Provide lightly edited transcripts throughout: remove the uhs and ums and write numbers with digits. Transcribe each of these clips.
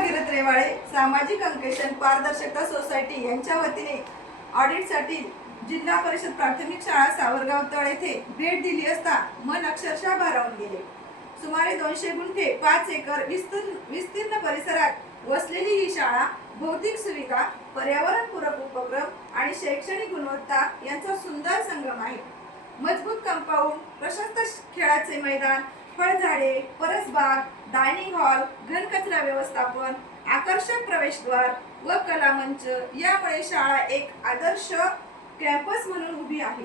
भगीरथ रेवाळे सामाजिक अंकेशन पारदर्शकता सोसायटी यांच्या वतीने ऑडिटसाठी जिल्हा परिषद प्राथमिक शाळा सावरगाव तळ येथे भेट दिली असता मन अक्षरशः भारावून गेले। सुमारे 200 गुंठे 5 एकर विस्तीर्ण परिसरात वसलेली ही शाळा भौतिक सुविधा, पर्यावरणपूरक उपक्रम आणि शैक्षणिक गुणवत्ता यांचा सुंदर संगम आहे। मजबूत कंपाऊंड, प्रशस्त खेळाचे मैदान, फळझाडे, परसबाग, डायनिंग हॉल, घनकचरा व्यवस्थापन, आकर्षक प्रवेशद्वार व कलामंच यामुळे शाळा एक आदर्श कॅम्पस म्हणून उभी आहे।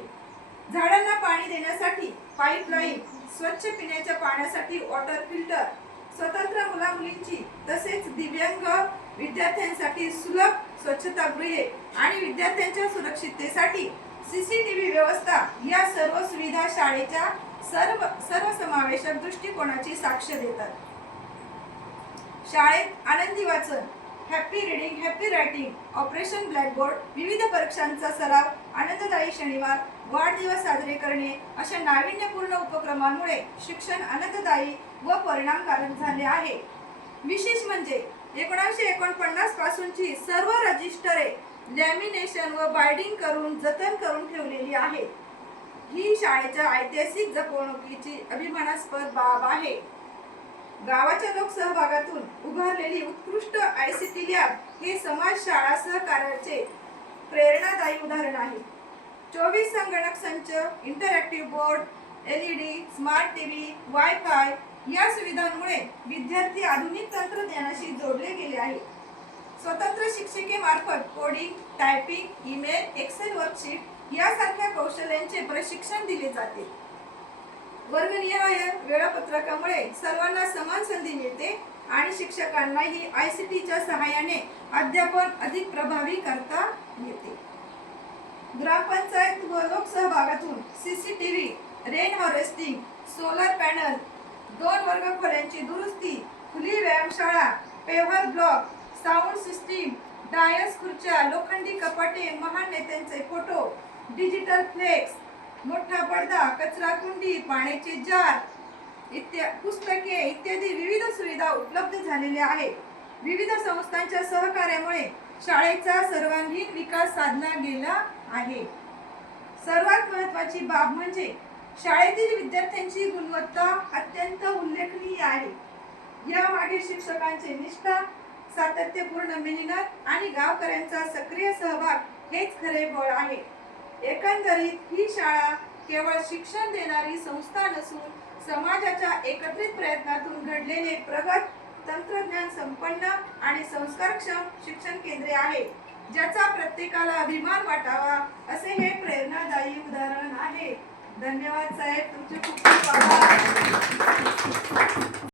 झाडांना पाणी देण्यासाठी पाईपलाईन, स्वच्छ पिण्याच्या पाण्यासाठी वॉटर फिल्टर, स्वतंत्र मुला-मुलींची तसेच दिव्यांग विद्यार्थ्यांसाठी सुलभ स्वच्छतागृहे आणि विद्यार्थ्यांच्या सुरक्षिततेसाठी सीसीटीव्ही व्यवस्था या सर्व सुविधा शाळेच्या सर्वसमावेशक दृष्टिकोनाची साक्ष देतात। शाळेत आनंदी वाचन, happy reading, happy writing, operation blackboard, विविध परीक्षांचा सराव, आनंददायी शनिवार, वाढदिवस साजरे करणे अशा नाविन्यपूर्ण उपक्रमांमुळे शिक्षण आनंददायी व परिणामकारक झाले आहे। विशेष म्हणजे 1949 पासूनची सर्व रजिस्टरे लॅमिनेशन व बाइंडिंग करून जतन करून ठेवलेली आहेत। ही शाळेच्या ऐतिहासिक जपणुकीची अभिमानास्पद बाब आहे। गावाच्या लोकसहभागातून उभारलेली उत्कृष्ट ICT लॅब हे समाज शाळा सहकार्याचे प्रेरणादायी उदाहरण आहे। 24 संगणक संच, interactive board, LED, smart TV, WiFi या सुविधांमुळे विद्यार्थी आधुनिक तंत्रज्ञानाशी जोडले गेले आहेत। स्वतंत्र शिक्षिकेमार्फत coding, typing, email, Excel worksheet यासारख्या कौशल्यांचे प्रशिक्षण दिले जाते। वर्गनिहाय वेळापत्रकामुळे सर्वांना समान संधी मिळते आणि शिक्षकांनाही ICTच्या सहाय्याने अध्यापन अधिक प्रभावी करता येते। ग्रामपंचायत व लोकसहभागातून CCTV, rain harvesting, solar panel, 2 वर्गखोल्यांची दुरुस्ती, खुली व्यायामशाळा, paver block, sound system, dais खुर्च्या, लोखंडी कपाटे, महान नेत्यांचे फोटो, डिजिटल फ्लेक्स, मोठा पडदा, कचराकुंडी, पाण्याचे जार, पुस्तके इत्यादी विविध सुविधा उपलब्ध झालेल्या आहेत। विविध संस्थांच्या सहकार्यामुळे शाळेचा सर्वांगीण विकास साधला गेला आहे। सर्वात महत्त्वाची बाब म्हणजे शाळेतील विद्यार्थ्यांची गुणवत्ता अत्यंत उल्लेखनीय आहे। यामागे शिक्षकांची निष्ठा, सातत्यपूर्ण मेहनत आणि गावकऱ्यांचा सक्रिय सहभाग हेच खरे बळ आहे। एकंदरीत ही शाळा केवळ शिक्षण देणारी संस्था नसून समाजाच्या एकत्रित प्रयत्नातून घडलेले प्रगत, तंत्रज्ञान संपन्न आणि संस्कारक्षम शिक्षण केंद्र आहे, ज्याचा प्रत्येकाला अभिमान वाटावा असे हे प्रेरणादायी उदाहरण आहे। धन्यवाद साहेब, तुमचे खूप खूप आभार।